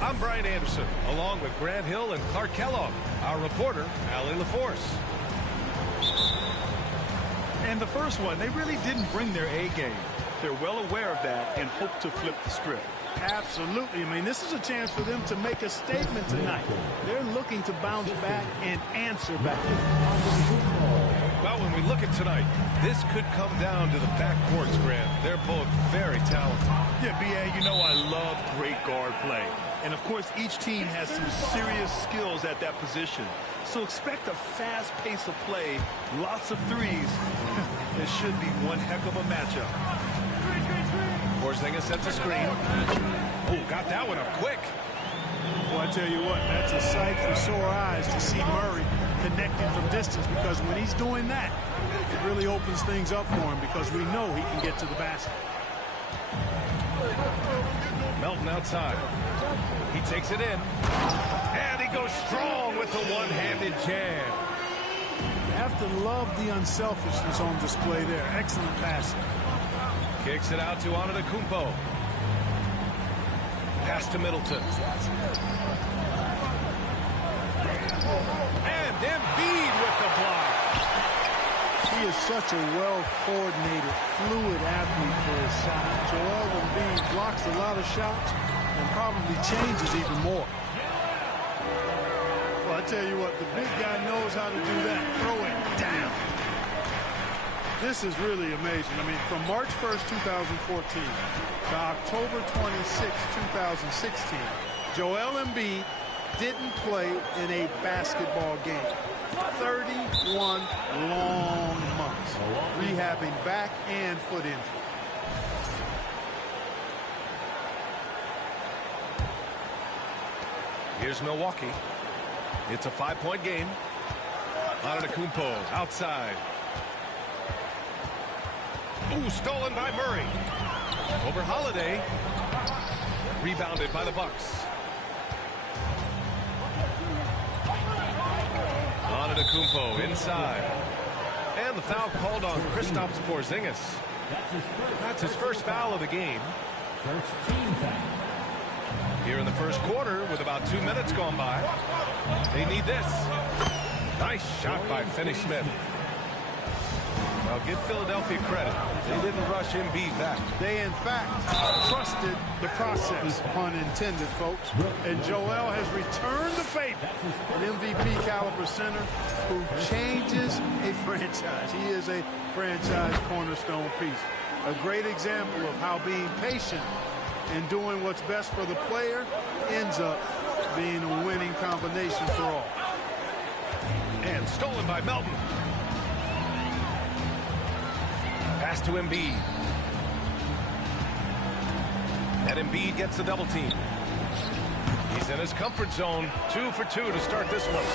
I'm Brian Anderson, along with Grant Hill and Clark Kellogg. Our reporter, Allie LaForce. And the first one, they really didn't bring their A game. They're well aware of that and hope to flip the script. Absolutely. I mean, this is a chance for them to make a statement tonight. They're looking to bounce back and answer back. Well, when we look at tonight, this could come down to the backcourts, Grant. They're both very talented. Yeah, B.A., you know I love great guard play. And, of course, each team has some serious skills at that position. So expect a fast pace of play, lots of threes. It should be one heck of a matchup. Porzingis sets a screen. Oh, got that one up quick. Well, I tell you what, that's a sight for sore eyes to see Murray connecting from distance, because when he's doing that, it really opens things up for him, because we know he can get to the basket. Melton outside. He takes it in. And he goes strong with the one-handed jam. You have to love the unselfishness on display there. Excellent passing. Kicks it out to Antetokounmpo. Pass to Middleton. And Embiid with the block. He is such a well-coordinated, fluid athlete for his shot. Joel Embiid blocks a lot of shots and probably changes even more. Well, I tell you what, the big guy knows how to do that. Throw it down. This is really amazing. I mean, from March 1st, 2014 to October 26, 2016, Joel Embiid didn't play in a basketball game. 31 long months, rehabbing back and foot injury. Here's Milwaukee. It's a 5-point game. Antetokounmpo outside. Ooh, stolen by Murray. Over Holiday. Rebounded by the Bucks. Antetokounmpo inside. And the foul called on Kristaps Porzingis. That's his first foul of the game. First team foul. Here in the first quarter with about 2 minutes gone by. They need this. Nice shot by Finney-Smith. Well, give Philadelphia credit. They didn't rush Embiid back. They, in fact, trusted the process, pun intended, folks. And Joel has returned the favor. An MVP caliber center who changes a franchise. He is a franchise cornerstone piece. A great example of how being patient and doing what's best for the player ends up being a winning combination for all. And stolen by Melton. Pass to Embiid. And Embiid gets the double team. He's in his comfort zone. 2 for 2 to start this one.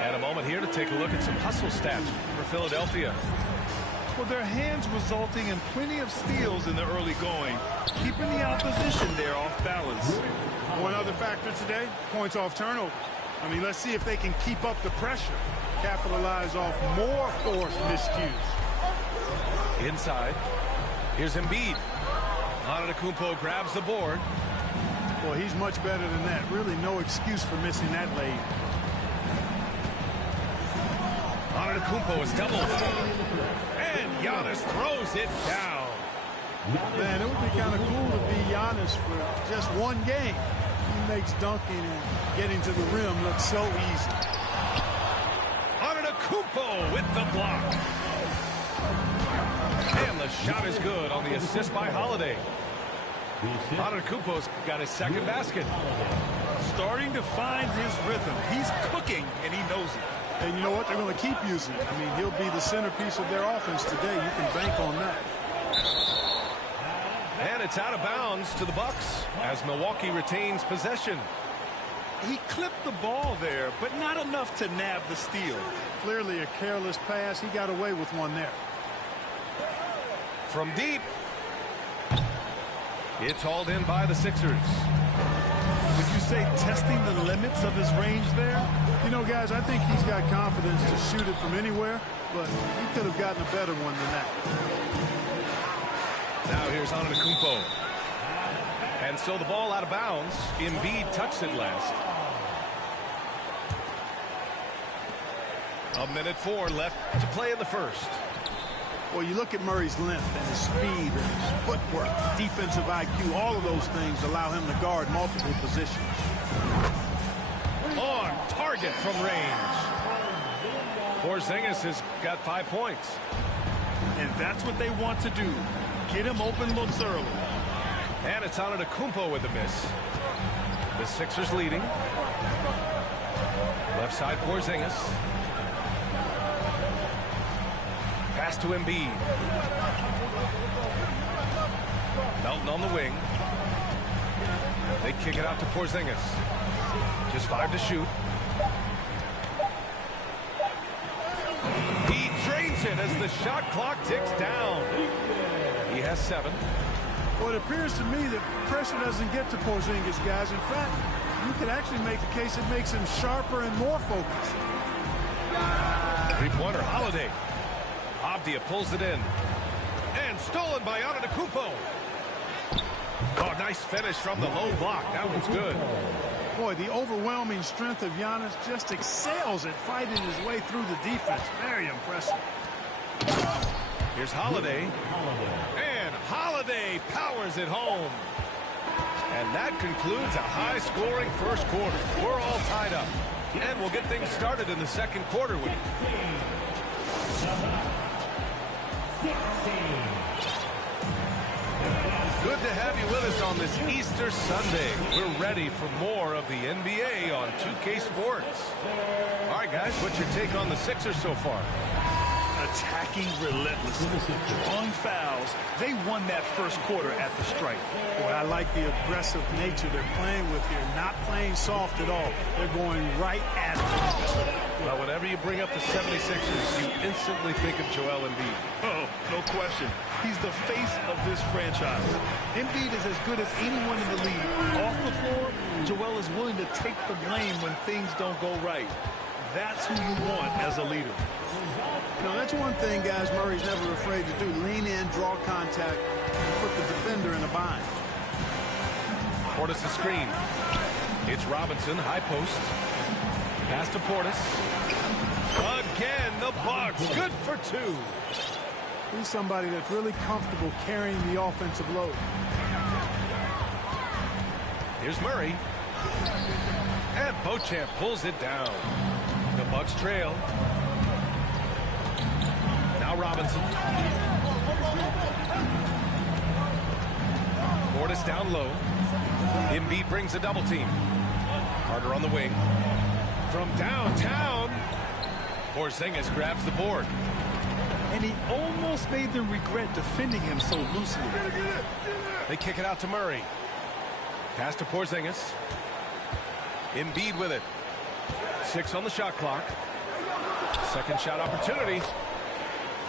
And a moment here to take a look at some hustle stats for Philadelphia. Well, their hands resulting in plenty of steals in the early going, keeping the opposition there off balance. One other factor today, points off turnover. I mean, let's see if they can keep up the pressure, capitalize off more forced miscues. Inside. Here's Embiid. Antetokounmpo grabs the board. Well, he's much better than that. Really no excuse for missing that lead. Antetokounmpo is doubled. And Giannis throws it down. Man, it would be kind of cool to be Giannis for just one game. He makes dunking and getting to the rim look so easy. Antetokounmpo with the block. And the shot is good on the assist by Holiday. Antetokounmpo's got his second basket. Starting to find his rhythm. He's cooking, and he knows it. And you know what? They're going to keep using it. I mean, he'll be the centerpiece of their offense today. You can bank on that. And it's out of bounds to the Bucks as Milwaukee retains possession. He clipped the ball there, but not enough to nab the steal. Clearly a careless pass. He got away with one there. From deep. It's hauled in by the Sixers. Would you say testing the limits of his range there? You know, guys, I think he's got confidence to shoot it from anywhere, but he could have gotten a better one than that. Now here's Antetokounmpo. And so the ball out of bounds. Embiid touched it last. 1:04 left to play in the first. Well, you look at Murray's length and his speed and his footwork, defensive IQ, all of those things allow him to guard multiple positions. On target from range. Porzingis has got 5 points. And that's what they want to do. Get him open looks early. And it's Antetokounmpo with the miss. The Sixers leading. Left side Porzingis. Pass to Embiid. Melton on the wing. They kick it out to Porzingis. Just 5 to shoot. He drains it as the shot clock ticks down. He has 7. Well, it appears to me that pressure doesn't get to Porzingis, guys. In fact, you could actually make the case it makes him sharper and more focused. Three-pointer, Holiday. Avdia pulls it in. And stolen by Antetokounmpo. Oh, nice finish from the low block. That one's good. Boy, the overwhelming strength of Giannis just excels at fighting his way through the defense. Very impressive. Here's Holiday. And Holiday powers it home. And that concludes a high-scoring first quarter. We're all tied up. And we'll get things started in the second quarter with Good to have you with us on this Easter Sunday. We're ready for more of the NBA on 2K Sports. All right, guys, what's your take on the Sixers so far? Attacking relentlessly, drawing fouls. They won that first quarter at the stripe. Boy, I like the aggressive nature they're playing with here. Not playing soft at all. They're going right at it. Well, whenever you bring up the 76ers, you instantly think of Joel Embiid. Oh, no question. He's the face of this franchise. Embiid is as good as anyone in the league. Off the floor, Joel is willing to take the blame when things don't go right. That's who you want as a leader. You know, that's one thing, guys, Murray's never afraid to do. Lean in, draw contact, and put the defender in a bind. Portis the screen. It's Robinson, high post. Pass to Portis. Again, the Bucks. Good for 2. He's somebody that's really comfortable carrying the offensive load. Here's Murray. And Beauchamp pulls it down. The Bucks trail. Now Robinson. Portis down low. Embiid brings a double team. Carter on the wing. From downtown, Porzingis grabs the board. And he almost made them regret defending him so loosely. They kick it out to Murray. Pass to Porzingis. Embiid with it. 6 on the shot clock. Second shot opportunity.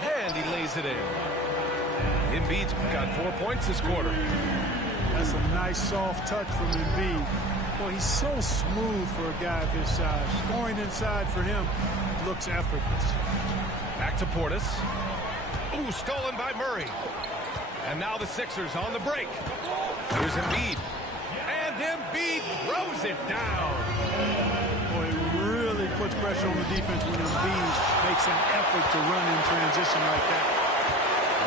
And he lays it in. Embiid's got 4 points this quarter. That's a nice soft touch from Embiid. Well, he's so smooth for a guy of his size. Scoring inside for him looks effortless. Back to Portis. Ooh, stolen by Murray. And now the Sixers on the break. Here's Embiid. And Embiid throws it down. Boy, it really puts pressure on the defense when Embiid makes an effort to run in transition like that.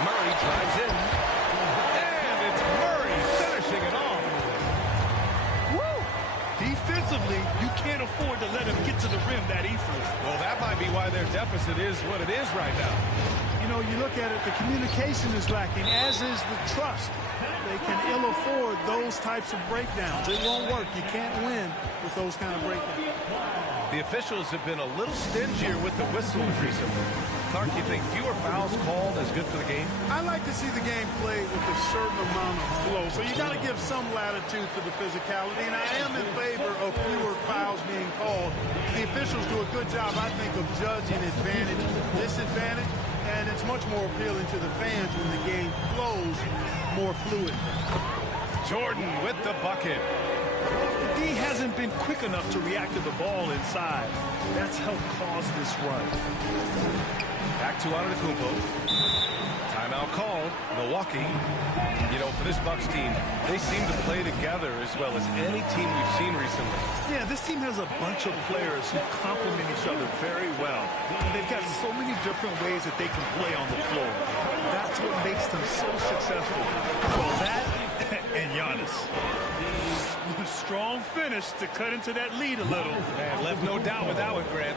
Murray drives in. And it's Murray finishing it off. Woo! Defensively, you can't afford to let him get to the rim that easily. Well, that might be why their deficit is what it is right now. You know, you look at it, the communication is lacking, as is the trust. They can ill afford those types of breakdowns. It won't work. You can't win with those kind of breakdowns. The officials have been a little stingier with the whistles recently. Clark, you think fewer fouls called is good for the game? I like to see the game played with a certain amount of flow. So you got to give some latitude to the physicality. And I am in favor of fewer fouls being called. The officials do a good job, I think, of judging advantage, disadvantage. And it's much more appealing to the fans when the game flows more fluid. Jordan with the bucket. D hasn't been quick enough to react to the ball inside. That's helped cause this run. Back to Antetokounmpo. Timeout called. Milwaukee. You know, for this Bucks team, they seem to play together as well as any team we've seen recently. Yeah, this team has a bunch of players who complement each other very well. They've got so many different ways that they can play on the floor. That's what makes them so successful. Well, that and Giannis. Strong finish to cut into that lead a little. Man, left no doubt with that one, Grant.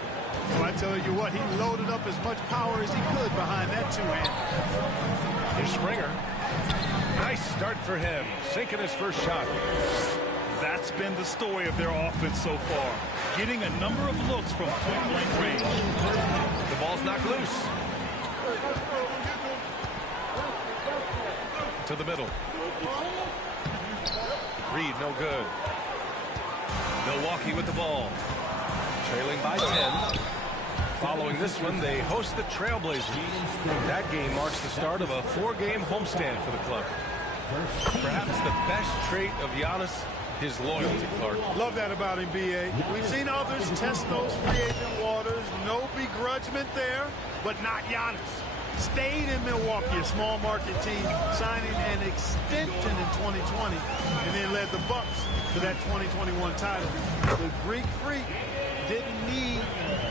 Well, I tell you what, he loaded up as much power as he could behind that two-hand. Here's Springer. Nice start for him, sinking his first shot. That's been the story of their offense so far, getting a number of looks from point-blank range. The ball's knocked loose. To the middle. Reed, no good. Milwaukee with the ball. Trailing by 10. Following this one, they host the Trailblazers. That game marks the start of a 4-game homestand for the club. Perhaps the best trait of Giannis, his loyalty, Clark. Love that about him, B.A. We've seen others test those free agent waters. No begrudgment there, but not Giannis. Stayed in Milwaukee, a small market team, signing an extension in 2020, and then led the Bucks to that 2021 title. The Greek Freak didn't need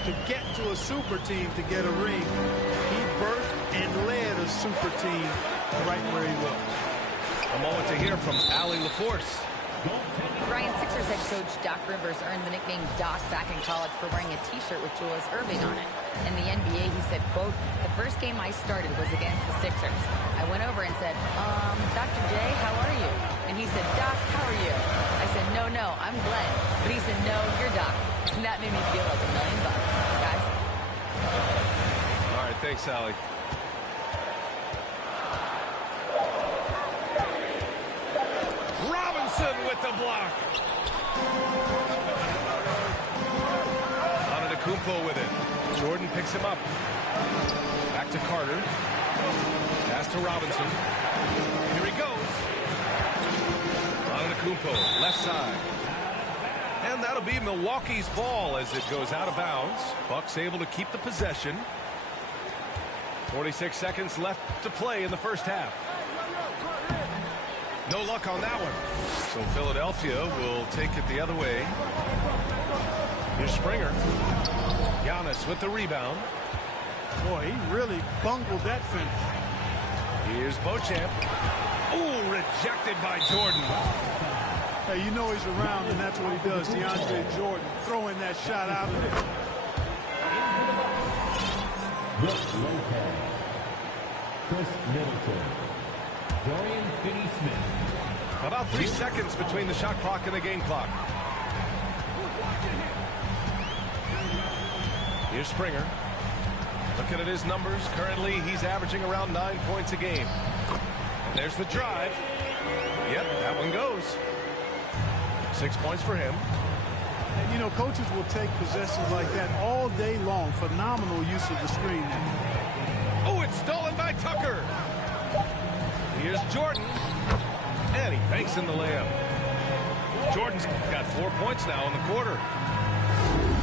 to get to a super team to get a ring. He birthed and led a super team right where he was. A moment to hear from Allie LaForce. Ryan, Sixers head coach Doc Rivers earned the nickname Doc back in college for wearing a T-shirt with Julius Erving on it. In the NBA, he said, quote, "The first game I started was against the Sixers. I went over and said, Dr. J, how are you?" And he said, "Doc, how are you?" I said, no, I'm Glenn." But he said, "No, you're Doc." And that made me feel like $1 million, guys. All right, thanks, Allie. Robinson with the block. Antetokounmpo with it. Jordan picks him up. Back to Carter. Pass to Robinson. Here he goes. Antetokounmpo, left side. And that'll be Milwaukee's ball as it goes out of bounds. Bucks able to keep the possession. 46 seconds left to play in the first half. No luck on that one. So Philadelphia will take it the other way. Here's Springer. Giannis with the rebound. Boy, he really bungled that finish. Here's Beauchamp. Ooh, rejected by Jordan. Hey, you know he's around, and that's what he does. DeAndre Jordan throwing that shot out of there. Brooks Lopez, Chris Middleton, Dorian Finney-Smith. About 3 seconds between the shot clock and the game clock. Here's Springer. Looking at his numbers, currently he's averaging around 9 points a game. And there's the drive. Yep, that one goes. 6 points for him. And, you know, coaches will take possessions like that all day long. Phenomenal use of the screen. Oh, it's stolen by Tucker. Here's Jordan. And he banks in the layup. Jordan's got 4 points now in the quarter.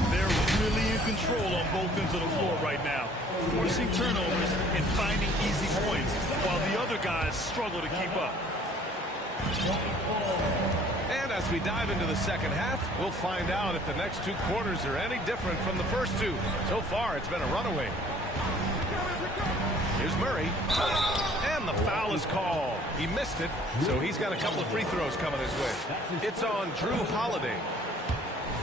They're really in control on both ends of the floor right now, forcing turnovers and finding easy points, while the other guys struggle to keep up. And as we dive into the second half, we'll find out if the next 2 quarters are any different from the first 2. So far, it's been a runaway. Here's Murray. And the foul is called. He missed it, so he's got a couple of free throws coming his way. It's on Drew Holiday.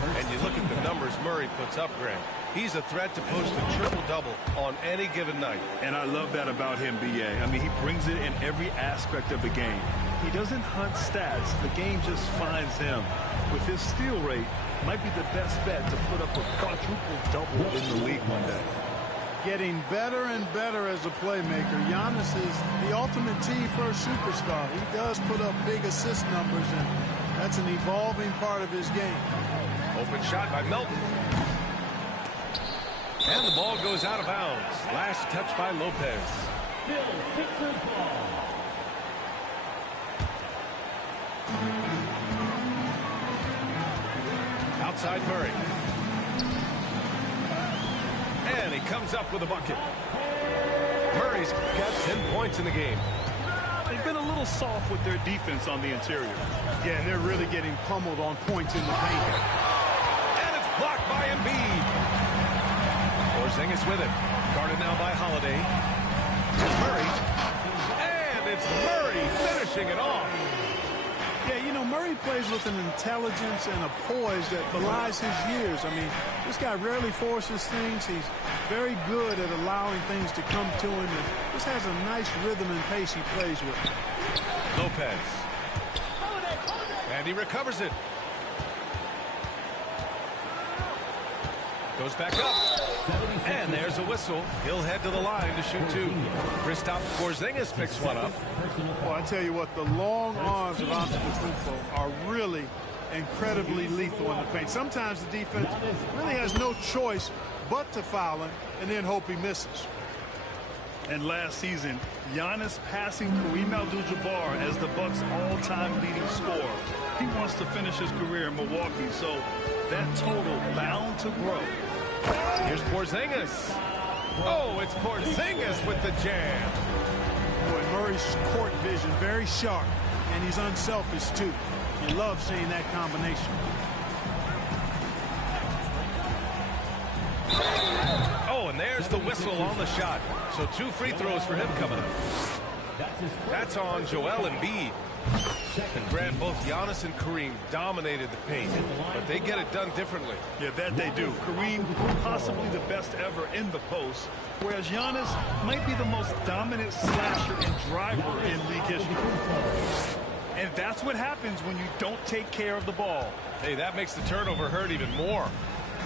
And you look at the numbers Murray puts up, Grant. He's a threat to post a triple-double on any given night. And I love that about him, B.A. I mean, he brings it in every aspect of the game. He doesn't hunt stats. The game just finds him. With his steal rate, might be the best bet to put up a quadruple-double in the league one day. Getting better and better as a playmaker. Giannis is the ultimate T-first superstar. He does put up big assist numbers, and that's an evolving part of his game. Open shot by Melton. And the ball goes out of bounds. Last touch by Lopez. Still Sixers ball. Outside Murray. And he comes up with a bucket. Murray's got 10 points in the game. They've been a little soft with their defense on the interior. Yeah, and they're really getting pummeled on points in the paint. And it's blocked by Embiid. Porzingis with it. Guarded now by Holiday. Murray. And it's Murray finishing it off. Yeah, you know, Murray plays with an intelligence and a poise that belies his years. I mean, this guy rarely forces things. He's very good at allowing things to come to him. And just has a nice rhythm and pace he plays with. Lopez. And he recovers it. Goes back up. And there's a whistle. He'll head to the line to shoot two. Kristaps Porzingis picks one up. Well, I tell you what, the long arms of Antetokounmpo are really incredibly lethal in the paint. Sometimes the defense really has no choice but to foul him and then hope he misses. And last season, Giannis passing Kareem Abdul-Jabbar as the Bucks' all-time leading scorer. He wants to finish his career in Milwaukee, so that total bound to grow. Here's Porzingis. Oh, it's Porzingis with the jam. Boy, Murray's court vision very sharp, and he's unselfish too. You love seeing that combination. Oh, and there's the whistle on the shot. So 2 free throws for him coming up. That's on Joel Embiid. And Grant, both Giannis and Kareem dominated the paint, but they get it done differently. Yeah, that they do. Kareem, possibly the best ever in the post, whereas Giannis might be the most dominant slasher and driver in league history. And that's what happens when you don't take care of the ball. Hey, that makes the turnover hurt even more.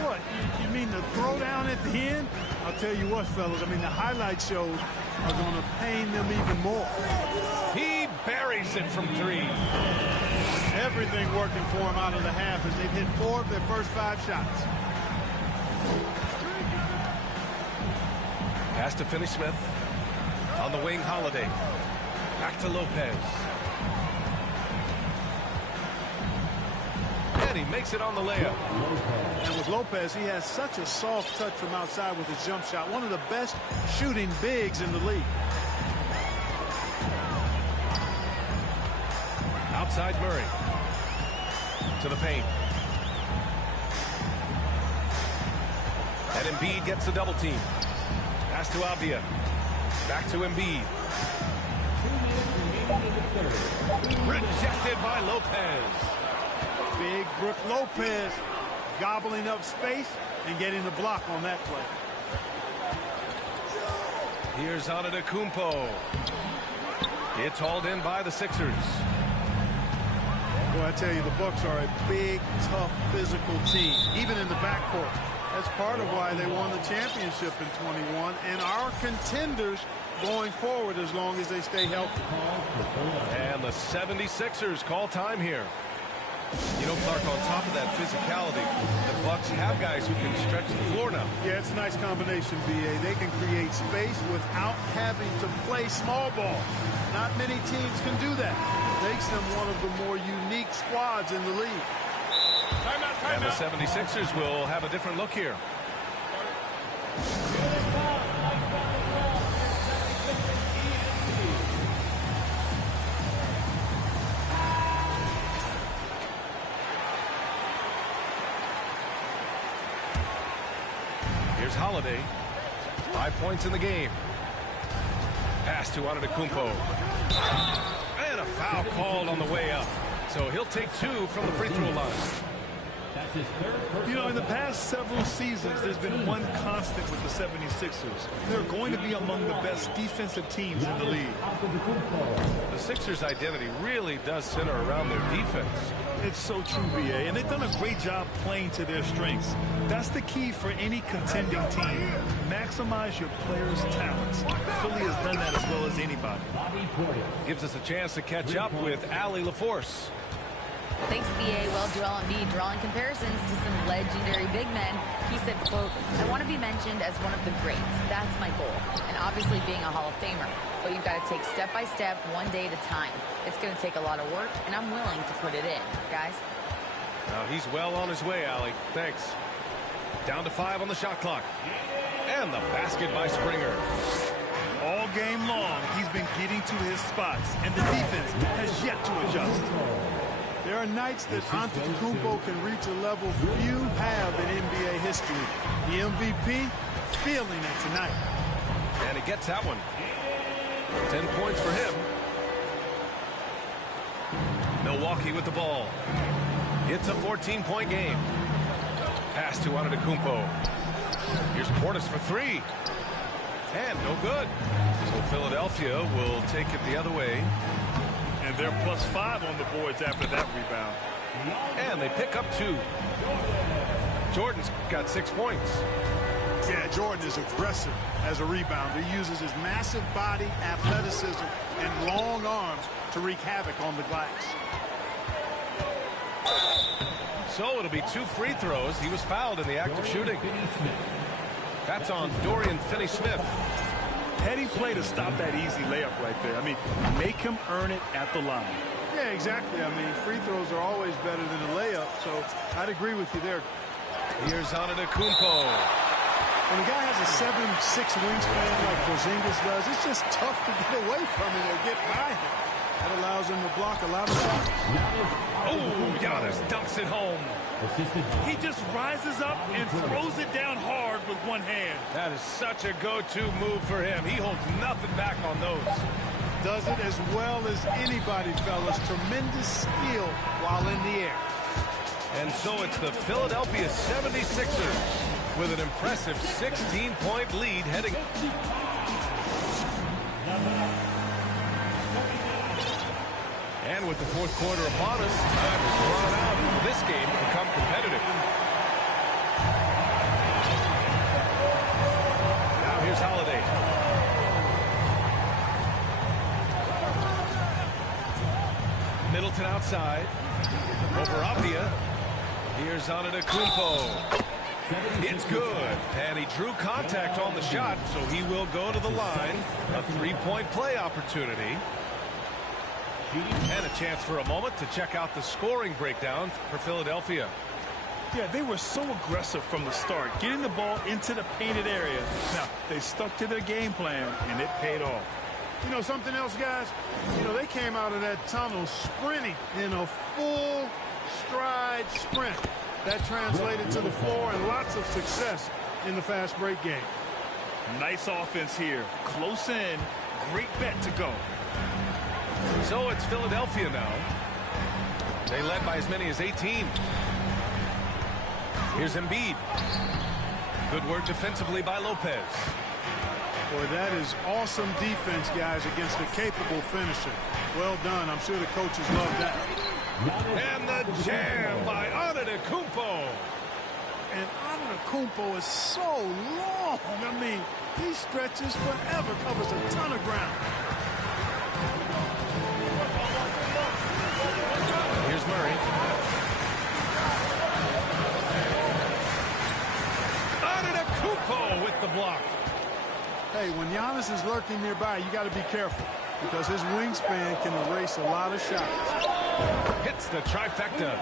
What, you mean the throwdown at the end? I'll tell you what, fellas, I mean, the highlight shows are going to pain them even more. He buries it from 3. Everything working for him out of the half as they've hit 4 of their first 5 shots. Pass to Finney-Smith. On the wing, Holiday. Back to Lopez. And he makes it on the layup. And with Lopez, he has such a soft touch from outside with his jump shot. One of the best shooting bigs in the league. Outside Murray. To the paint. And Embiid gets the double team. Pass to Avdia. Back to Embiid. Rejected by Lopez. Big Brook Lopez gobbling up space and getting the block on that play. Here's Antetokounmpo. It's hauled in by the Sixers. Well, I tell you, the Bucks are a big, tough, physical team, even in the backcourt. That's part of why they won the championship in 21 and are contenders going forward as long as they stay healthy. And the 76ers call time here. You know, Clark, on top of that physicality, the Bucks have guys who can stretch the floor now. Yeah, it's a nice combination, B.A. They can create space without having to play small ball. Not many teams can do that. Makes them one of the more unique squads in the league. And the 76ers will have a different look here. Here's Holiday. 5 points in the game. Pass to Antetokounmpo. And a foul called on the way up. So he'll take 2 from the free throw line. That's his third personal. You know, in the past several seasons, there's been one constant with the 76ers. They're going to be among the best defensive teams in the league. The Sixers' identity really does center around their defense. It's so true, B.A., and they've done a great job playing to their strengths. That's the key for any contending team. Maximize your players' talents. Philly has done that as well as anybody. Gives us a chance to catch up with Allie LaForce. Thanks, B.A. Well, Joel Embiid drawing comparisons to some legendary big men. He said, quote, I want to be mentioned as one of the greats. That's my goal. And obviously being a Hall of Famer. But you've got to take step by step, one day at a time. It's going to take a lot of work, and I'm willing to put it in, guys. Now he's well on his way, Allie. Thanks. Down to 5 on the shot clock. And the basket by Springer. All game long, he's been getting to his spots, and the defense has yet to adjust. There are nights that Antetokounmpo can reach a level few have in NBA history. The MVP feeling it tonight. And he gets that one. 10 points for him. Milwaukee with the ball. It's a 14-point game. Pass to Antetokounmpo. Here's Portis for 3. And no good. So Philadelphia will take it the other way. And they're +5 on the boards after that rebound. And they pick up 2. Jordan's got 6 points. Yeah, Jordan is aggressive as a rebounder. He uses his massive body, athleticism, and long arms to wreak havoc on the glass. So it'll be 2 free throws. He was fouled in the act of shooting. That's on Dorian Finney-Smith. Heady play to stop that easy layup right there. I mean, make him earn it at the line. Yeah, exactly. I mean, free throws are always better than a layup, so I'd agree with you there. Here's Antetokounmpo. When a guy has a 7'6" wingspan like Porzingis does, it's just tough to get away from him or get by him. That allows him to block a lot of shots. Oh, Giannis dunks it home. He just rises up and throws it down hard with one hand. That is such a go-to move for him. He holds nothing back on those. Does it as well as anybody, fellas. Tremendous skill while in the air. And so it's the Philadelphia 76ers with an impressive 16-point lead heading. And with the fourth quarter upon us, time is run out for this game to become competitive. Now here's Holiday. Middleton outside. Over Avdia. Here's Antetokounmpo. It's good. And he drew contact on the shot, so he will go to the line. A 3-point play opportunity. And a chance for a moment to check out the scoring breakdown for Philadelphia. Yeah, they were so aggressive from the start, getting the ball into the painted area. Now, they stuck to their game plan, and it paid off. You know something else, guys? You know, they came out of that tunnel sprinting in a full stride sprint. That translated to the floor and lots of success in the fast break game. Nice offense here. Close in. Great bet to go. So it's Philadelphia now. They led by as many as 18. Here's Embiid. Good work defensively by Lopez. Boy, that is awesome defense, guys, against a capable finisher. Well done. I'm sure the coaches love that. And the jam by Antetokounmpo. And Antetokounmpo is so long. I mean, he stretches forever, covers a ton of ground. Here's Murray. Antetokounmpo with the block. Hey, when Giannis is lurking nearby, you got to be careful because his wingspan can erase a lot of shots. Hits the trifecta.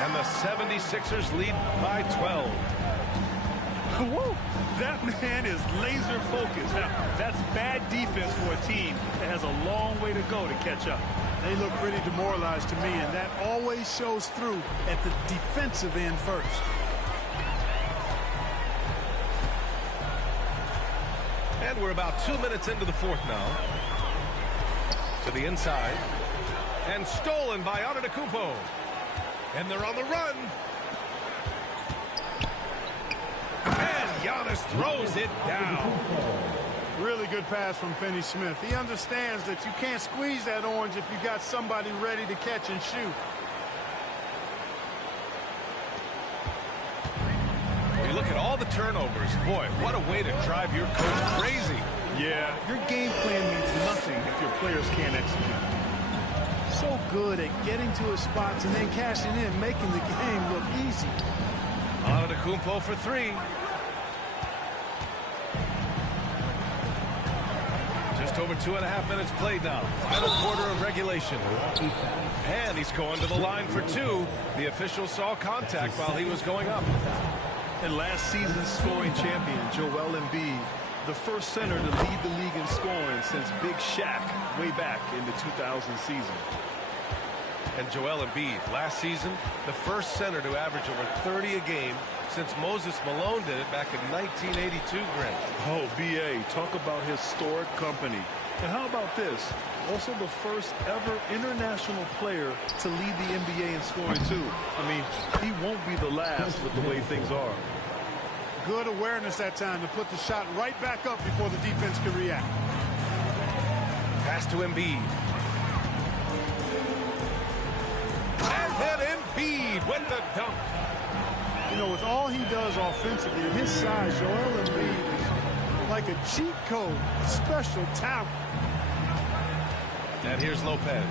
And the 76ers lead by 12. Woo! That man is laser focused. Now, that's bad defense for a team that has a long way to go to catch up. They look pretty demoralized to me, and that always shows through at the defensive end first. And we're about 2 minutes into the fourth now. To the inside. And stolen by Antetokounmpo. And they're on the run. And Giannis throws it down. Really good pass from Finney Smith. He understands that you can't squeeze that orange if you got somebody ready to catch and shoot. You look at all the turnovers. Boy, what a way to drive your coach crazy. Yeah, your game plan means nothing if your players can't execute. So good at getting to his spots and then cashing in, making the game look easy. Antetokounmpo for three. Just over 2.5 minutes played now. Final quarter of regulation. And he's going to the line for two. The official saw contact while he was going up. And last season's scoring champion, Joel Embiid, the first center to lead the league in scoring since Big Shaq way back in the 2000 season. And Joel Embiid, last season, the first center to average over 30 a game since Moses Malone did it back in 1982, Grant. Oh, B.A., talk about historic company. And how about this? Also the first ever international player to lead the NBA in scoring, too. I mean, he won't be the last with the way things are. Good awareness that time to put the shot right back up before the defense can react. Pass to Embiid. And then Embiid with the dunk. You know, with all he does offensively, his size, Joel Embiid is like a cheat code, a special talent. And here's Lopez.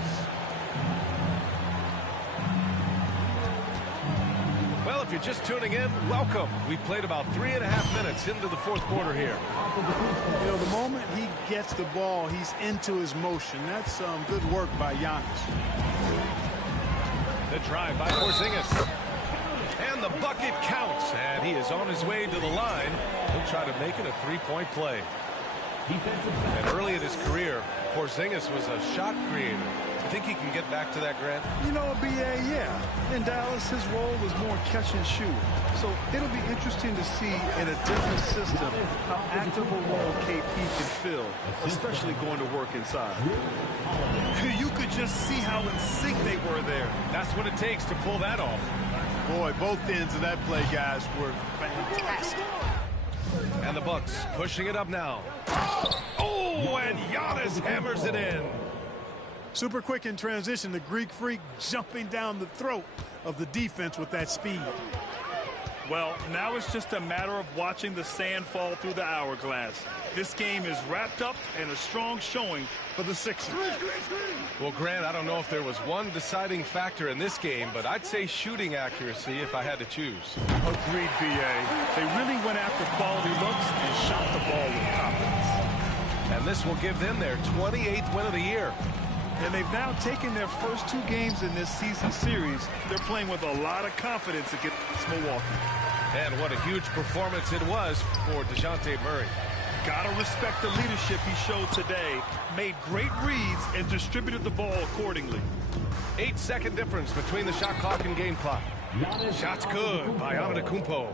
Well, if you're just tuning in, welcome. We've played about 3.5 minutes into the fourth quarter here. You know, the moment he gets the ball, he's into his motion. That's some good work by Giannis. The drive by Porzingis. And the bucket counts. And he is on his way to the line. He'll try to make it a three-point play. And early in his career, Porzingis was a shot creator. I think he can get back to that, Grant? You know, B.A., yeah. In Dallas, his role was more catch and shoot. So it'll be interesting to see in a different system how active a role KP can fill, especially going to work inside. You could just see how in sync they were there. That's what it takes to pull that off. Boy, both ends of that play, guys, were fantastic. And the Bucks pushing it up now. Oh, and Giannis hammers it in. Super quick in transition, the Greek Freak jumping down the throat of the defense with that speed. Well, now it's just a matter of watching the sand fall through the hourglass. This game is wrapped up in a strong showing for the Sixers. Well, Grant, I don't know if there was one deciding factor in this game, but I'd say shooting accuracy if I had to choose. Agreed, B.A. They really went after quality looks and shot the ball with confidence. And this will give them their 28th win of the year. And they've now taken their first 2 games in this season series. They're playing with a lot of confidence against Milwaukee. And what a huge performance it was for DeJounte Murray. Gotta respect the leadership he showed today. Made great reads and distributed the ball accordingly. 8-second difference between the shot clock and game clock. Shots good by Antetokounmpo.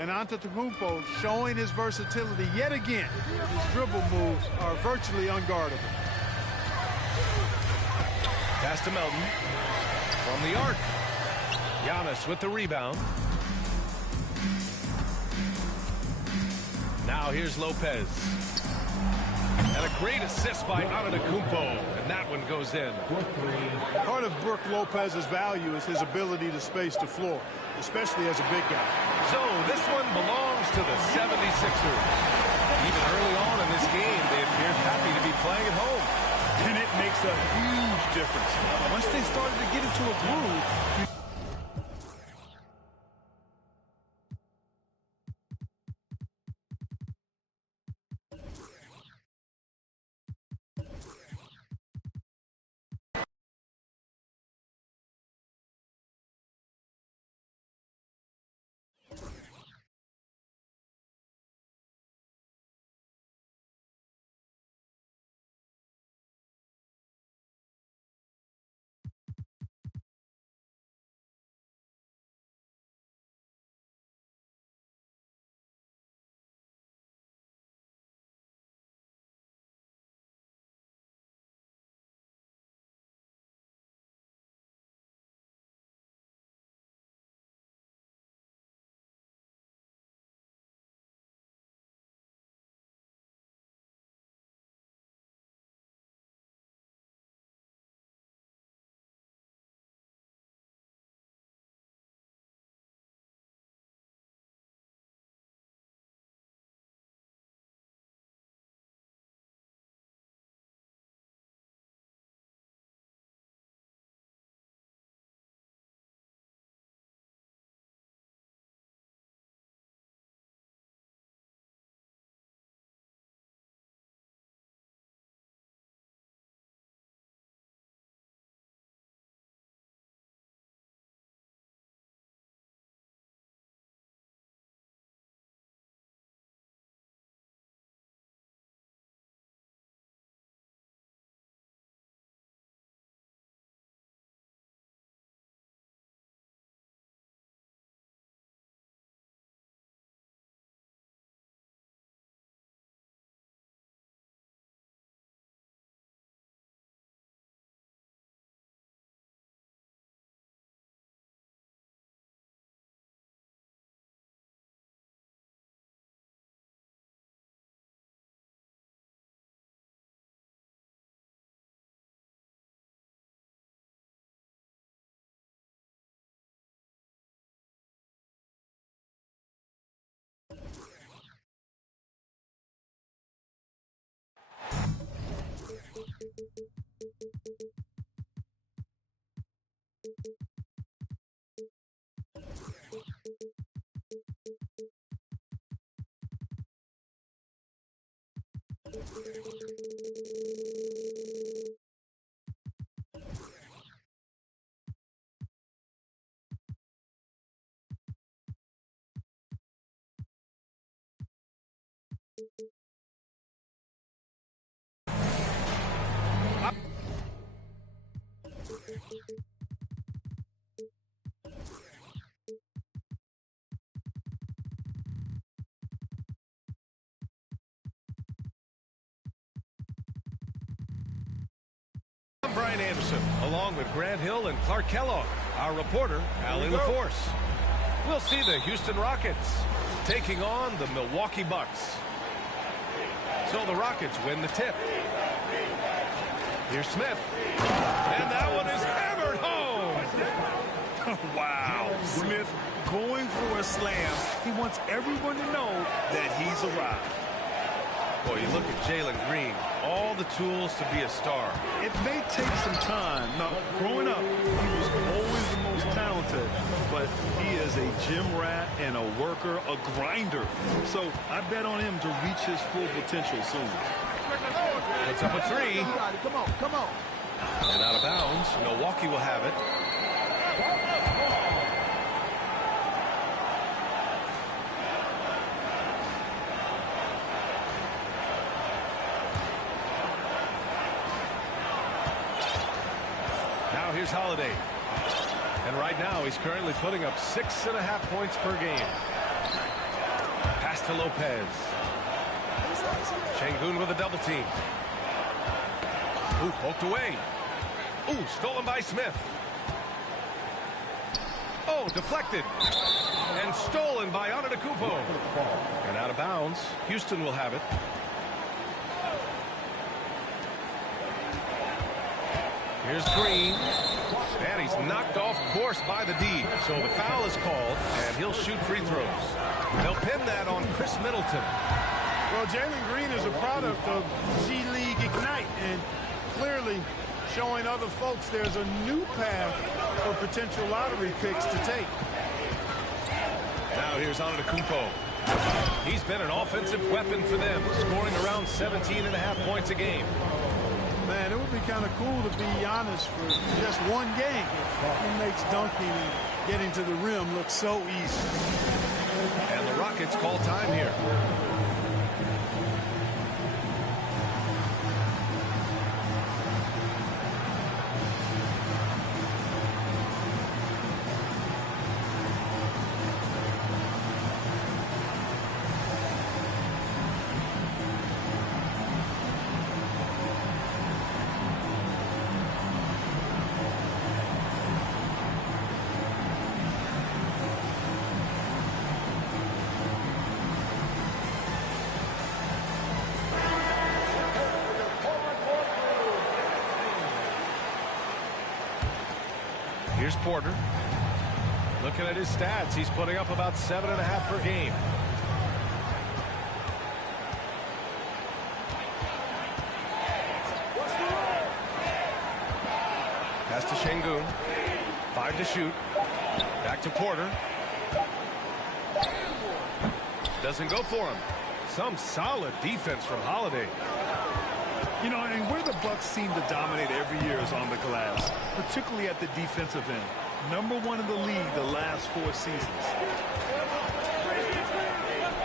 And Antetokounmpo showing his versatility yet again. His dribble moves are virtually unguardable. Pass to Melton. From the arc. Giannis with the rebound. Now here's Lopez. And a great assist by Antetokounmpo. And that one goes in. Part of Brook Lopez's value is his ability to space the floor, especially as a big guy. So this one belongs to the 76ers. Even early on in this game, they appeared happy to be playing at home. And it makes a huge difference. Once they started to get into a groove, I'm Brian Anderson, along with Grant Hill and Clark Kellogg. Our reporter, Allie LaForce. We'll see the Houston Rockets taking on the Milwaukee Bucks. So the Rockets win the tip. Here's Smith. And that one is hammered home. Wow. Smith going for a slam. He wants everyone to know that he's arrived. Boy, you look at Jalen Green, all the tools to be a star. It may take some time. Now, growing up, he was always the most talented, but he is a gym rat and a worker, a grinder. So I bet on him to reach his full potential soon. Puts up a three. Come on, come on. And out of bounds. Milwaukee will have it. Now here's Holiday. And right now he's currently putting up 6.5 points per game. Pass to Lopez. Şengün with a double team. Ooh, poked away. Ooh, stolen by Smith. Oh, deflected. And stolen by Antetokounmpo. And out of bounds. Houston will have it. Here's Green. And he's knocked off course by the D. So the foul is called, and he'll shoot free throws. They'll pin that on Chris Middleton. Well, Jalen Green is a product of G League Ignite, and clearly showing other folks there's a new path for potential lottery picks to take. Now here's Antetokounmpo. He's been an offensive weapon for them, scoring around 17.5 points a game. Man, it would be kind of cool to be Giannis for just one game. He makes dunking and getting to the rim look so easy. And the Rockets call time here. Here's Porter. Looking at his stats, he's putting up about 7.5 per game. Pass to Şengün. 5 to shoot. Back to Porter. Doesn't go for him. Some solid defense from Holiday. You know, and where the Bucks seem to dominate every year is on the glass, particularly at the defensive end. #1 in the league the last 4 seasons.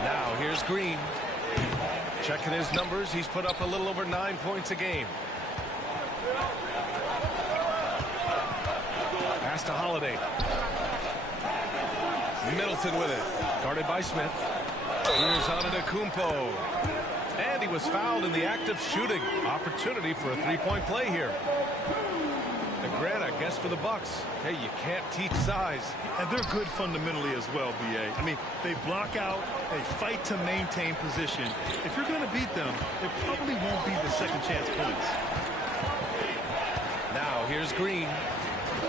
Now here's Green. Checking his numbers, he's put up a little over 9 points a game. Pass to Holiday. Middleton with it. Guarded by Smith. Here's Antetokounmpo. And he was fouled in the act of shooting. Opportunity for a three-point play here. And Grant, I guess for the Bucks, hey, you can't teach size. And they're good fundamentally as well, B.A. I mean, they block out, they fight to maintain position. If you're going to beat them, it probably won't be the second chance points. Now here's Green.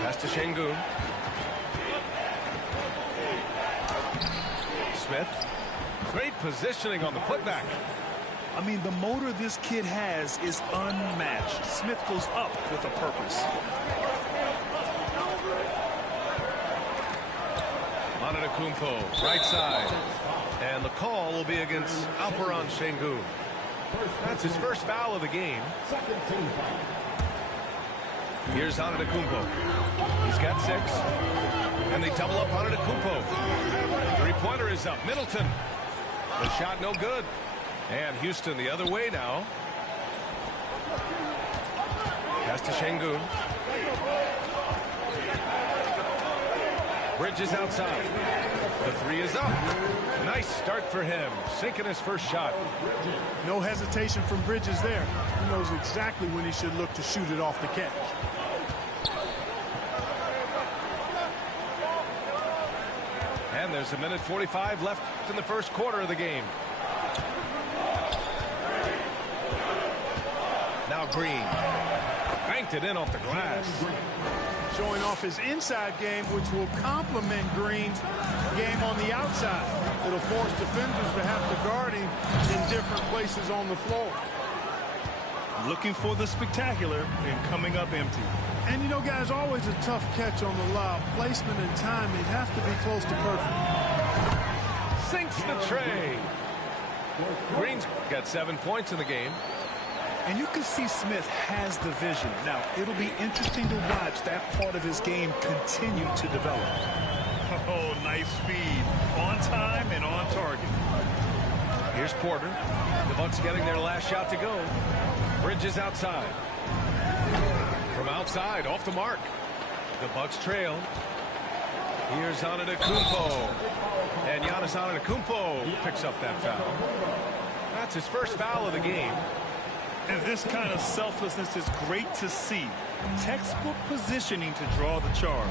Pass to Şengün. Smith. Great positioning on the putback. I mean, the motor this kid has is unmatched. Smith goes up with a purpose. Antetokounmpo, right side. And the call will be against Alperen Şengün. That's his first foul of the game. Second team foul. Here's Antetokounmpo. He's got 6. And they double up Antetokounmpo. Three-pointer is up. Middleton. The shot no good. And Houston the other way now. Pass to Şengün. Bridges outside. The 3 is up. Nice start for him. Sinking his first shot. No hesitation from Bridges there. He knows exactly when he should look to shoot it off the catch. And there's 1:45 left in the first quarter of the game. Now Green. Banked it in off the glass. Showing off his inside game, which will complement Green's game on the outside. It'll force defenders to have to guard him in different places on the floor. Looking for the spectacular and coming up empty. And, you know, guys, always a tough catch on the lob. Placement and timing have to be close to perfect. Sinks the tray. Green's got 7 points in the game. And you can see Smith has the vision. Now, it'll be interesting to watch that part of his game continue to develop. Oh, nice feed. On time and on target. Here's Porter. The Bucks getting their last shot to go. Bridges outside. From outside, off the mark. The Bucks trail. Here's Antetokounmpo. And Giannis Antetokounmpo picks up that foul. That's his first foul of the game. And this kind of selflessness is great to see. Textbook positioning to draw the charge.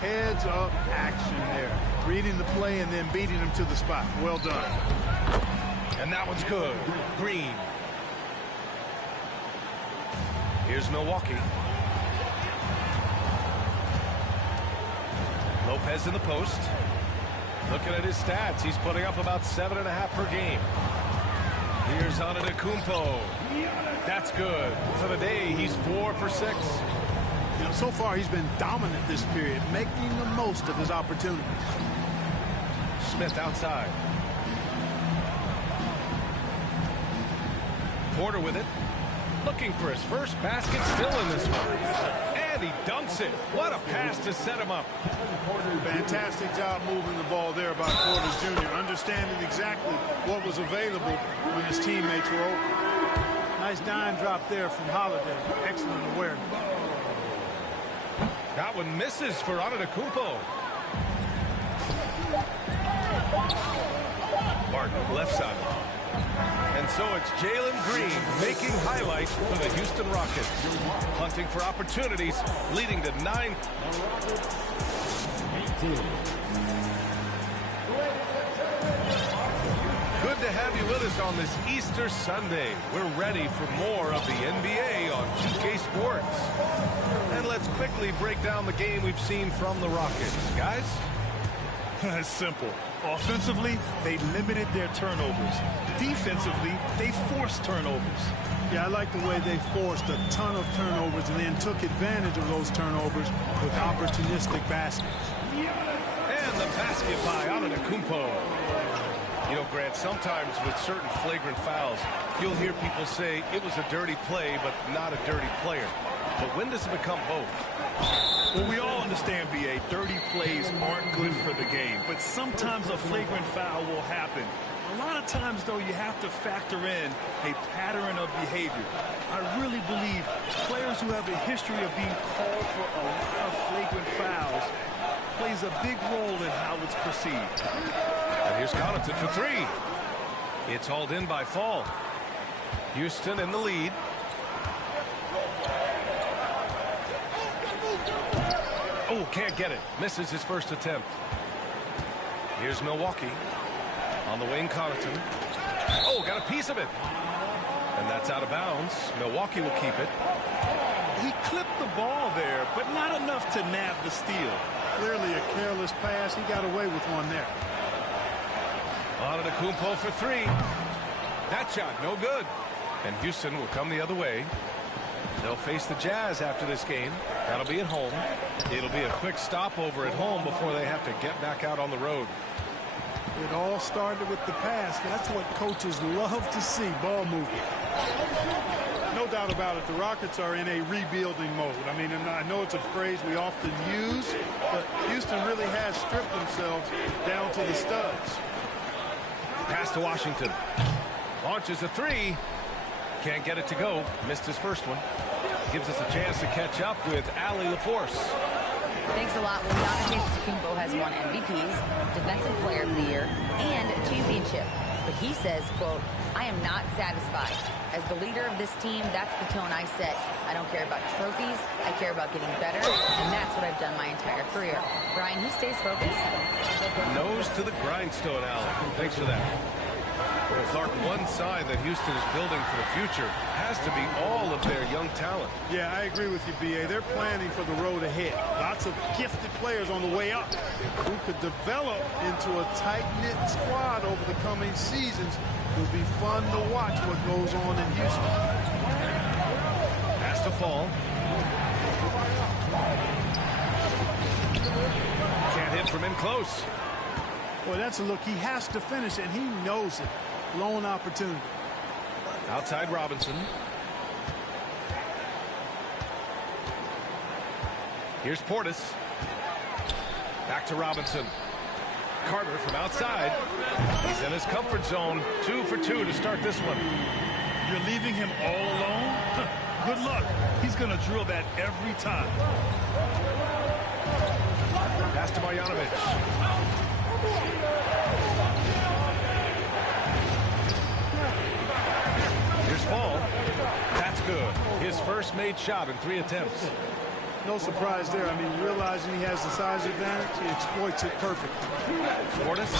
Heads up action there. Reading the play and then beating him to the spot. Well done. And that one's good. Green. Here's Milwaukee. Lopez in the post. Looking at his stats, he's putting up about 7.5 per game. Here's Antetokounmpo. That's good. For the day, he's 4 for 6. You know, so far he's been dominant this period, making the most of his opportunities. Smith outside. Porter with it. Looking for his first basket, still in this one. And he dunks it. What a pass to set him up. Fantastic job moving the ball there by Porter Jr., understanding exactly what was available when his teammates were open. Nice dime drop there from Holiday. Excellent awareness. That one misses for Antetokounmpo. Martin left side. And so it's Jalen Green making highlights for the Houston Rockets. Hunting for opportunities, leading to 9. Good to have you with us on this Easter Sunday. We're ready for more of the NBA on 2K Sports. And let's quickly break down the game we've seen from the Rockets. Guys? It's simple. Offensively, they limited their turnovers. Defensively, they forced turnovers. Yeah, I like the way they forced a ton of turnovers and then took advantage of those turnovers with opportunistic baskets. And the basket by Antetokounmpo. You know, Grant, sometimes with certain flagrant fouls, you'll hear people say it was a dirty play, but not a dirty player. But when does it become both? Well, we all understand, B.A., dirty plays aren't good for the game, but sometimes a flagrant foul will happen. A lot of times, though, you have to factor in a pattern of behavior. I really believe players who have a history of being called for a lot of flagrant fouls plays a big role in how it's perceived. And here's Connaughton for 3. It's hauled in by Fall. Houston in the lead. Oh, can't get it. Misses his first attempt. Here's Milwaukee. On the wing, Connaughton. Oh, got a piece of it. And that's out of bounds. Milwaukee will keep it. He clipped the ball there, but not enough to nab the steal. Clearly a careless pass. He got away with one there. Antetokounmpo for 3. That shot, no good. And Houston will come the other way. They'll face the Jazz after this game. That'll be at home. It'll be a quick stopover at home before they have to get back out on the road. It all started with the pass. That's what coaches love to see, ball movement. No doubt about it. The Rockets are in a rebuilding mode. I mean, and I know it's a phrase we often use, but Houston really has stripped themselves down to the studs. Pass to Washington. Launches a three. Can't get it to go. Missed his first one. Gives us a chance to catch up with Allie LaForce. Thanks a lot. Well, Giannis Antetokounmpo has won MVPs, Defensive Player of the Year, and a championship. But he says, quote, I am not satisfied. As the leader of this team, that's the tone I set. I don't care about trophies. I care about getting better, and that's what I've done my entire career. Brian, he stays focused. Nose to the grindstone, Allen. Thanks for that. Well, Clark, one sign that Houston is building for the future has to be all of their young talent. Yeah, I agree with you, B.A. They're planning for the road ahead. Lots of gifted players on the way up who could develop into a tight-knit squad over the coming seasons. It'll be fun to watch what goes on in Houston. Has to fall. Can't hit from in close. Boy, that's a look. He has to finish, and he knows it. Lone opportunity. Outside Robinson. Here's Portis. Back to Robinson. Carter from outside. He's in his comfort zone. 2 for 2 to start this one. You're leaving him all alone? Good luck. He's going to drill that every time. Pass to Marjanovic. Here's Fall. That's good. His first made shot in 3 attempts. No surprise there. I mean, realizing he has the size advantage, he exploits it perfectly. Portis.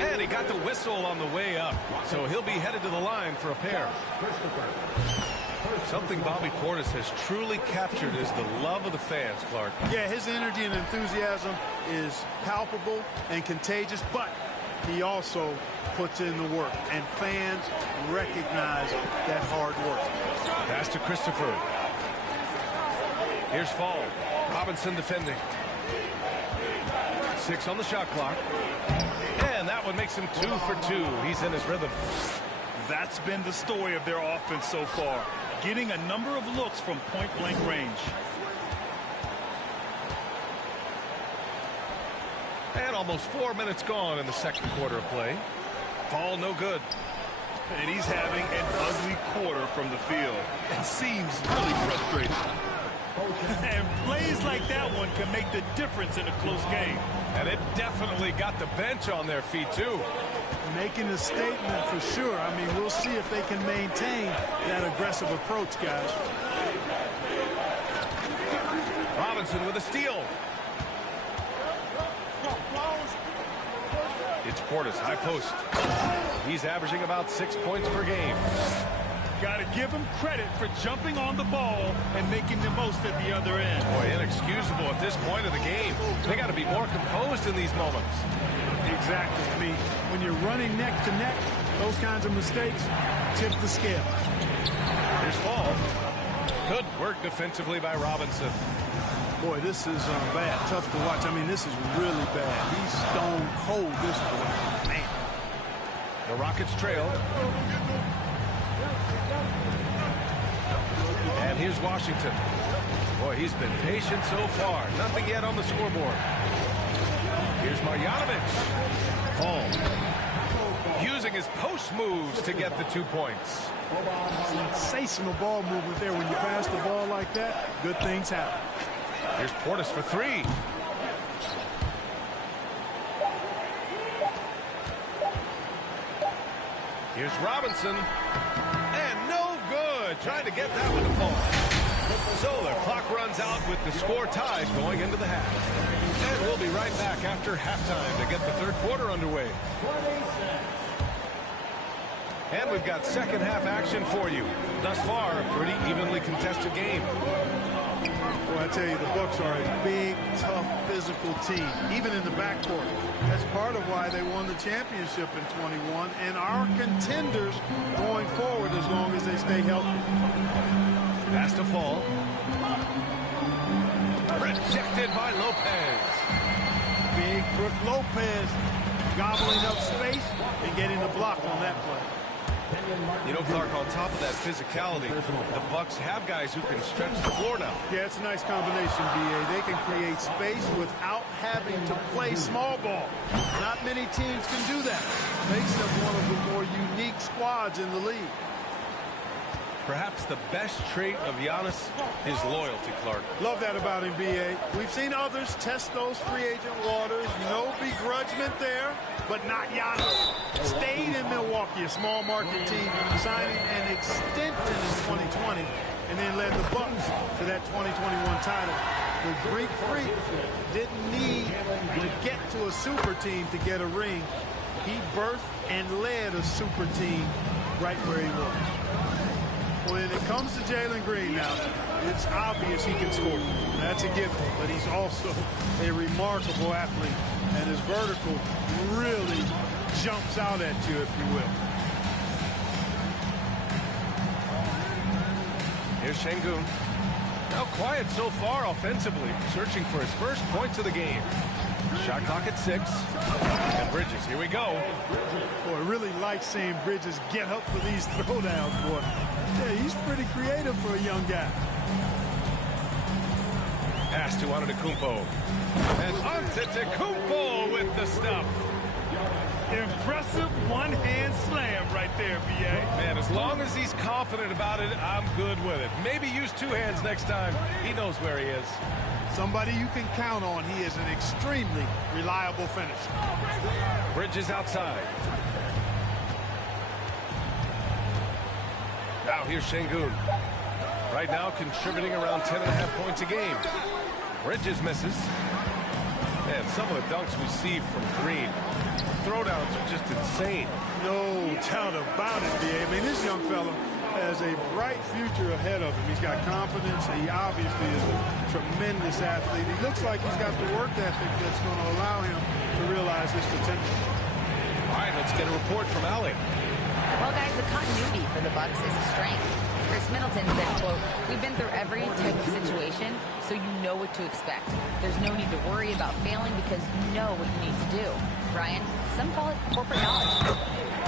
And he got the whistle on the way up. So he'll be headed to the line for a pair. Something Bobby Portis has truly captured is the love of the fans, Clark. Yeah, his energy and enthusiasm is palpable and contagious, but he also puts in the work, and fans recognize that hard work. Pass to Christopher. Here's Fall. Robinson defending. 6 on the shot clock. And that one makes him 2 for 2. He's in his rhythm. That's been the story of their offense so far. Getting a number of looks from point-blank range. And almost 4 minutes gone in the second quarter of play. Fall no good. And he's having an ugly quarter from the field. It seems really frustrating. And plays like that one can make the difference in a close game. And it definitely got the bench on their feet, too. Making a statement for sure. I mean, we'll see if they can maintain that aggressive approach, guys. Robinson with a steal. It's Portis, high post. He's averaging about 6 points per game. Got to give him credit for jumping on the ball and making the most at the other end. Boy, inexcusable at this point of the game. They got to be more composed in these moments. Exactly. I mean, when you're running neck to neck, those kinds of mistakes tip the scale. Here's Fall. Good work defensively by Robinson. Boy, this is bad. Tough to watch. I mean, this is really bad. He's stone cold this point. Man. The Rockets trail. And here's Washington. Boy, he's been patient so far. Nothing yet on the scoreboard. Here's Marjanovic. Fall. Using his post moves to get the 2 points. Sensational ball movement there. When you pass the ball like that, good things happen. Here's Portis for 3. Here's Robinson. And no good. Trying to get that one to fall. So the clock runs out with the score tied going into the half. And we'll be right back after halftime to get the third quarter underway. And we've got second half action for you. Thus far, a pretty evenly contested game. Well, I tell you, the Bucks are a big, tough, physical team, even in the backcourt. That's part of why they won the championship in 21 and are contenders going forward as long as they stay healthy. Pass to Fall. Rejected by Lopez. Big Brook Lopez gobbling up space and getting the block on that play. You know, Clark, on top of that physicality, the Bucks have guys who can stretch the floor now. Yeah, it's a nice combination, B.A. They can create space without having to play small ball. Not many teams can do that. Makes them one of the more unique squads in the league. Perhaps the best trait of Giannis is loyalty, Clark. Love that about him, B.A. We've seen others test those free agent waters. No begrudgment there, but not Giannis. Stayed in Milwaukee, a small market team, signing an extension in 2020, and then led the Bucks to that 2021 title. The Greek Freak didn't need to get to a super team to get a ring. He birthed and led a super team right where he was. When it comes to Jalen Green now, it's obvious he can score. That's a given, but he's also a remarkable athlete, and his vertical really jumps out at you, if you will. Here's Şengün. Now quiet so far offensively, searching for his first points of the game. Shot clock at 6. And Bridges, here we go. Boy, I really like seeing Bridges get up for these throwdowns, boy. Yeah, he's pretty creative for a young guy. Pass to Antetokounmpo. And Antetokounmpo with the stuff. Impressive one-hand slam right there, B.A. Man, as long as he's confident about it, I'm good with it. Maybe use 2 hands next time. He knows where he is. Somebody you can count on. He is an extremely reliable finisher. Bridges outside. Now here's Şengün. Right now contributing around 10.5 points a game. Bridges misses. Man, some of the dunks we see from Green. Throwdowns are just insane. No doubt about it, B.A. I mean, this young fella has a bright future ahead of him. He's got confidence. He obviously is a tremendous athlete. He looks like he's got the work ethic that's going to allow him to realize his potential. All right, let's get a report from Allie. Well, guys, the continuity for the Bucks is a strength. Chris Middleton said, quote, "We've been through every type of situation, so you know what to expect. There's no need to worry about failing because you know what you need to do." Brian, some call it corporate knowledge.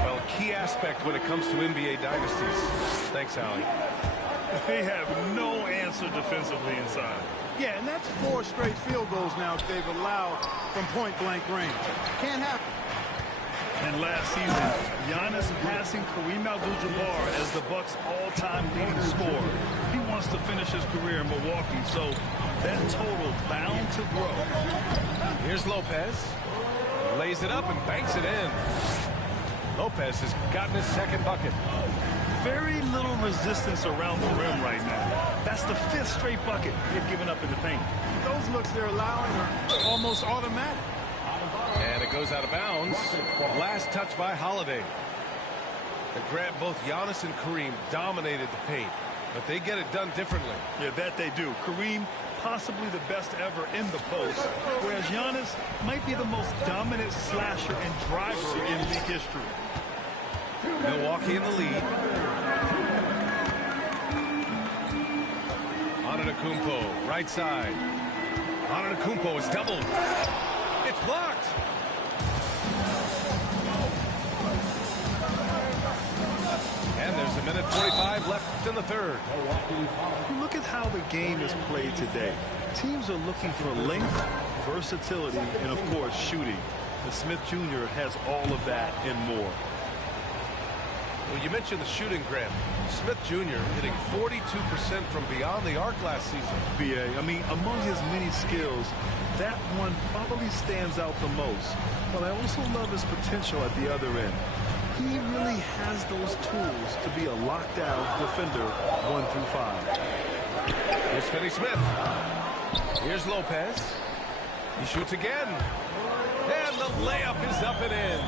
Well, a key aspect when it comes to NBA dynasties. Thanks, Allie. They have no answer defensively inside. Yeah, and that's 4 straight field goals now that they've allowed from point-blank range. Can't happen. And last season, Giannis passing Kareem Abdul-Jabbar as the Bucks' all-time leading scorer. He wants to finish his career in Milwaukee, so that total bound to grow. Here's Lopez. Lays it up and banks it in. Lopez has gotten his second bucket. Very little resistance around the rim right now. That's the 5th straight bucket they've given up in the paint. Those looks they're allowing are almost automatic. And it goes out of bounds. Last touch by Holiday. And Grant, both Giannis and Kareem dominated the paint, but they get it done differently. Yeah, that they do. Kareem, possibly the best ever in the post, whereas Giannis might be the most dominant slasher and driver in league history. Milwaukee in the lead. Antetokounmpo, right side. Antetokounmpo is doubled. It's blocked. And there's a minute 45 left in the third. Look at how the game is played today. Teams are looking for length, versatility, and, of course, shooting. And Smith Jr. has all of that and more. Well, you mentioned the shooting, Graham. Smith Jr. hitting 42% from beyond the arc last season. B.A., I mean, among his many skills, that one probably stands out the most. But I also love his potential at the other end. He really has those tools to be a lockdown defender 1 through 5. Here's Finney-Smith. Here's Lopez. He shoots again. And the layup is up and in.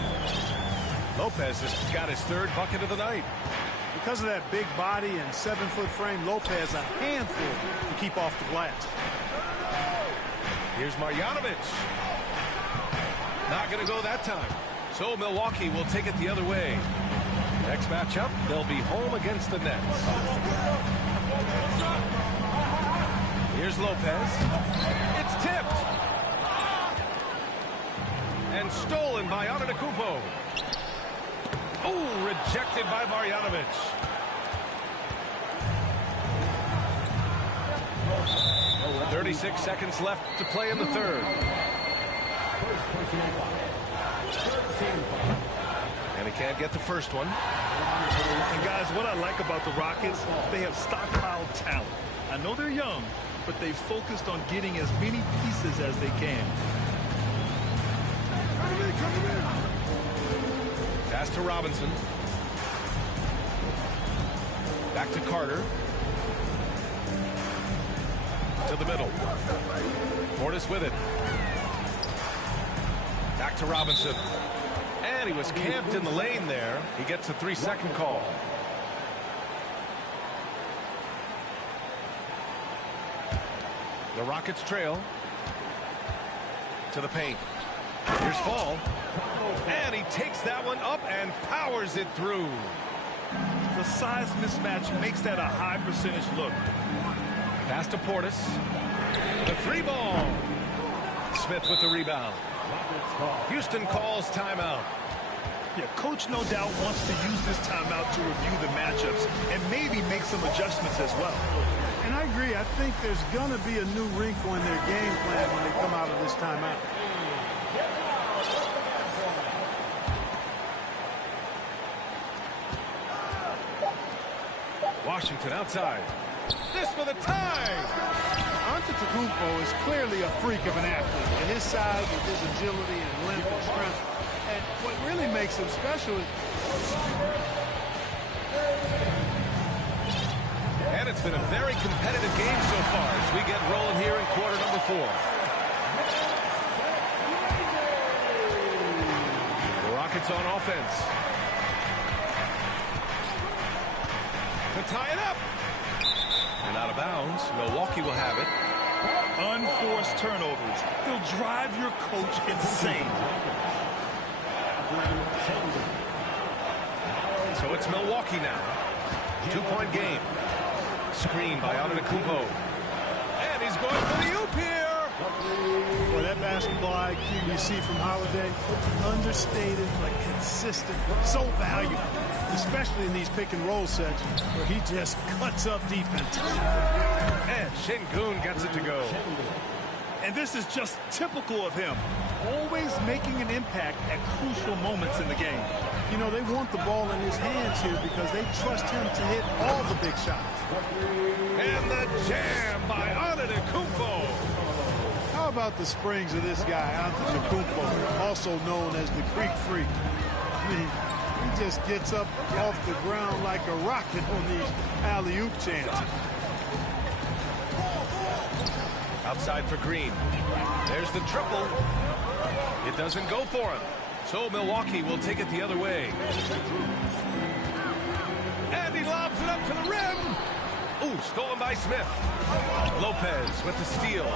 Lopez has got his 3rd bucket of the night. Because of that big body and 7-foot frame, Lopez a handful to keep off the glass. Here's Marjanovic. Not going to go that time. So Milwaukee will take it the other way. Next matchup, they'll be home against the Nets. Here's Lopez. It's tipped. And stolen by Antetokounmpo. Oh, rejected by Marjanovic. Oh, 36 seconds left to play in the third. And he can't get the first one. And guys, what I like about the Rockets, they have stockpiled talent. I know they're young, but they focused on getting as many pieces as they can. Pass to Robinson. Back to Carter. To the middle. Portis with it. Back to Robinson. And he was camped in the lane there. He gets a 3-second call. The Rockets trail. To the paint. Here's Fall. And he takes that one up and powers it through. The size mismatch makes that a high percentage look. Pass to Portis. The 3-ball. Smith with the rebound. Houston calls timeout. Yeah, coach no doubt wants to use this timeout to review the matchups and maybe make some adjustments as well. And I agree. I think there's going to be a new wrinkle in their game plan when they come out of this timeout. Washington outside. This for the tie. Antetokounmpo is clearly a freak of an athlete. At his size, with his agility and length and strength. And what really makes him special is... And it's been a very competitive game so far as we get rolling here in quarter number 4. The Rockets on offense. To tie it up. And out of bounds. Milwaukee will have it. Unforced turnovers. They'll drive your coach insane. So it's Milwaukee now. 2-point game. Screen by Antetokounmpo. And he's going for the oop here. Boy, that basketball IQ you see from Holiday, understated but consistent, so valuable, especially in these pick and roll sections where he just cuts up defense. And Şengün gets it to go. And this is just typical of him, always making an impact at crucial moments in the game. You know, they want the ball in his hands here because they trust him to hit all the big shots. And the jam by Antetokounmpo. How about the springs of this guy, Antetokounmpo, also known as the Greek Freak? I mean, he just gets up off the ground like a rocket on these alley-oop chances. Outside for Green. There's the triple. It doesn't go for him. So Milwaukee will take it the other way. And he lobs it up to the rim. Ooh, stolen by Smith. Lopez with the steal.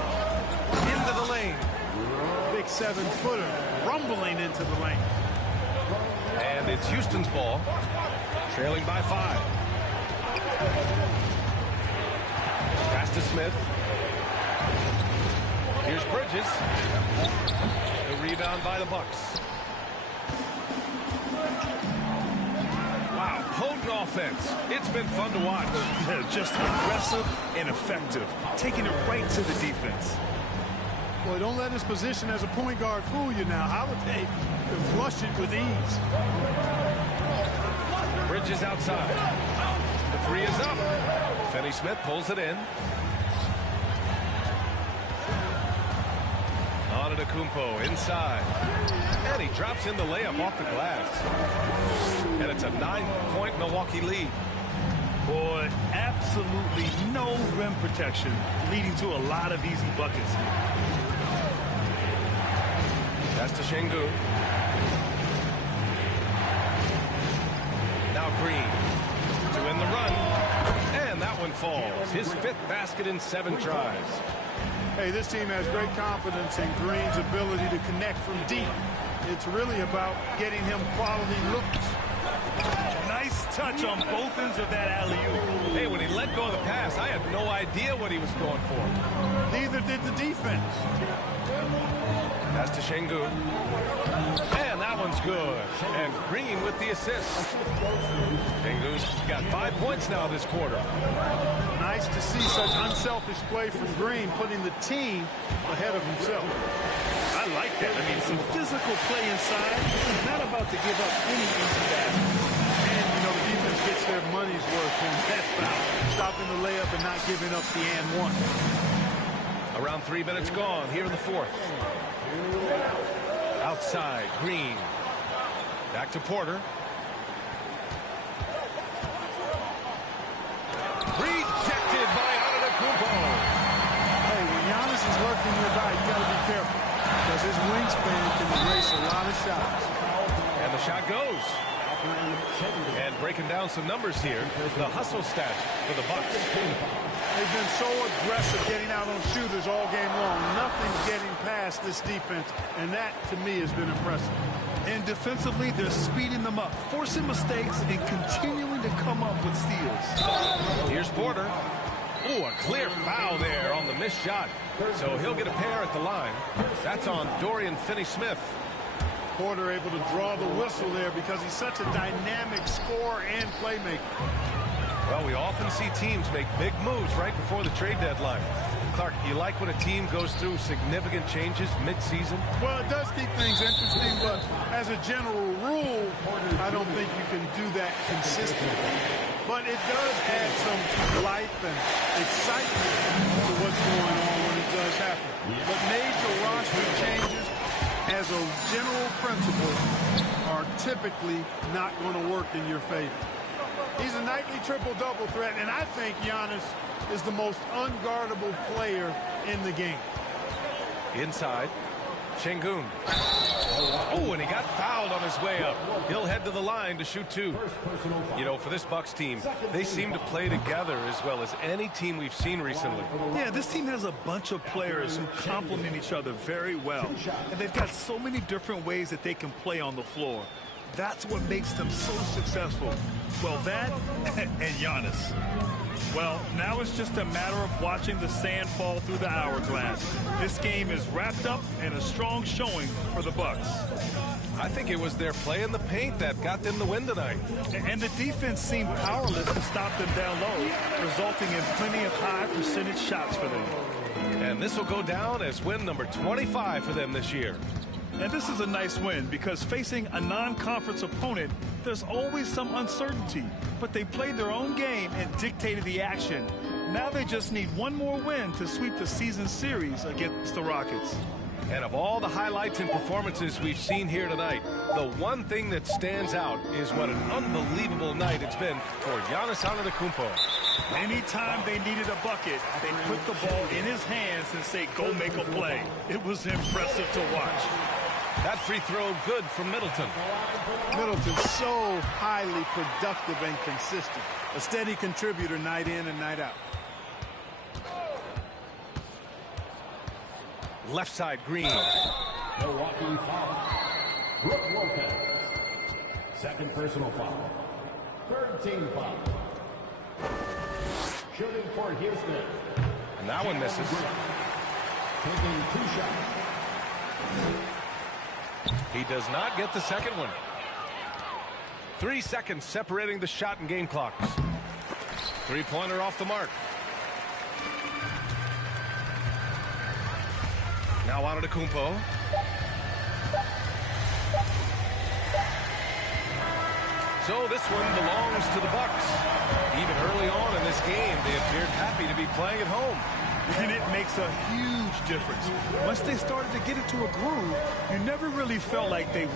Into the lane. Big 7-footer rumbling into the lane. And it's Houston's ball. Trailing by 5. Pass to Smith. Here's Bridges. The rebound by the Bucks. Wow, potent offense. It's been fun to watch. Yeah, just aggressive and effective, taking it right to the defense. Boy, don't let his position as a point guard fool you now. Holiday can flush it with ease. Bridges outside. The 3 is up. Finney-Smith pulls it in. Antetokounmpo inside. And he drops in the layup off the glass. And it's a 9-point Milwaukee lead. Boy, absolutely no rim protection, leading to a lot of easy buckets. Pass to Şengün. Now Green to win the run. And that one falls. His 5th basket in 7 tries. Hey, this team has great confidence in Green's ability to connect from deep. It's really about getting him quality looks. Nice touch on both ends of that alley-oop. Hey, when he let go of the pass, I had no idea what he was going for. Neither did the defense. Pass to Şengün. And that That one's good. And Green with the assist. Sengun's got 5 points now this quarter. Nice to see such unselfish play from Green, putting the team ahead of himself. I like that. I mean, some physical play inside. He's not about to give up any easy basket. And, you know, the defense gets their money's worth from that foul. Stopping the layup and not giving up the and one. Around 3 minutes gone here in the fourth. Outside, Green. Back to Porter. Rejected by Antetokounmpo. Hey, when Giannis is lurking nearby, you got to be careful, because his wingspan can erase a lot of shots. And the shot goes. And breaking down some numbers here, the hustle stats for the Bucks. They've been so aggressive getting out on shooters all game long. Nothing's getting past this defense, and that, to me, has been impressive. And defensively, they're speeding them up, forcing mistakes, and continuing to come up with steals. Here's Porter. Ooh, a clear foul there on the missed shot. So he'll get a pair at the line. That's on Dorian Finney-Smith. Porter able to draw the whistle there because he's such a dynamic scorer and playmaker. Well, we often see teams make big moves right before the trade deadline. Clark, you like when a team goes through significant changes mid-season? Well, it does keep things interesting, but as a general rule, I don't think you can do that consistently. But it does add some life and excitement to what's going on when it does happen. But major roster changes, as a general principle, are typically not going to work in your favor. He's a nightly triple-double threat, and I think Giannis is the most unguardable player in the game. Inside, Sengun. Oh, and he got fouled on his way up. He'll head to the line to shoot two. You know, for this Bucks team, they seem to play together as well as any team we've seen recently. Yeah, this team has a bunch of players who complement each other very well. And they've got so many different ways that they can play on the floor. That's what makes them so successful. Well, that and Giannis. Well, now it's just a matter of watching the sand fall through the hourglass. This game is wrapped up and a strong showing for the Bucks. I think it was their play in the paint that got them the win tonight. And the defense seemed powerless to stop them down low, resulting in plenty of high percentage shots for them. And this will go down as win number 25 for them this year. And this is a nice win because facing a non-conference opponent, there's always some uncertainty. But they played their own game and dictated the action. Now they just need one more win to sweep the season series against the Rockets. And of all the highlights and performances we've seen here tonight, the one thing that stands out is what an unbelievable night it's been for Giannis Antetokounmpo. Anytime they needed a bucket, they put the ball in his hands and say, go make a play. It was impressive to watch. That free throw good from Middleton. Middleton's so highly productive and consistent. A steady contributor night in and night out. Left side, Green. Milwaukee foul. Brook Lopez. Second personal foul. Third team foul. Shooting for Houston. And that one misses. Taking two shots. He does not get the second one. 3 seconds separating the shot and game clocks. Three-pointer off the mark. Now Antetokounmpo. So this one belongs to the Bucks. Even early on in this game, they appeared happy to be playing at home. And it makes a huge difference. Once they started to get into a groove, you never really felt like they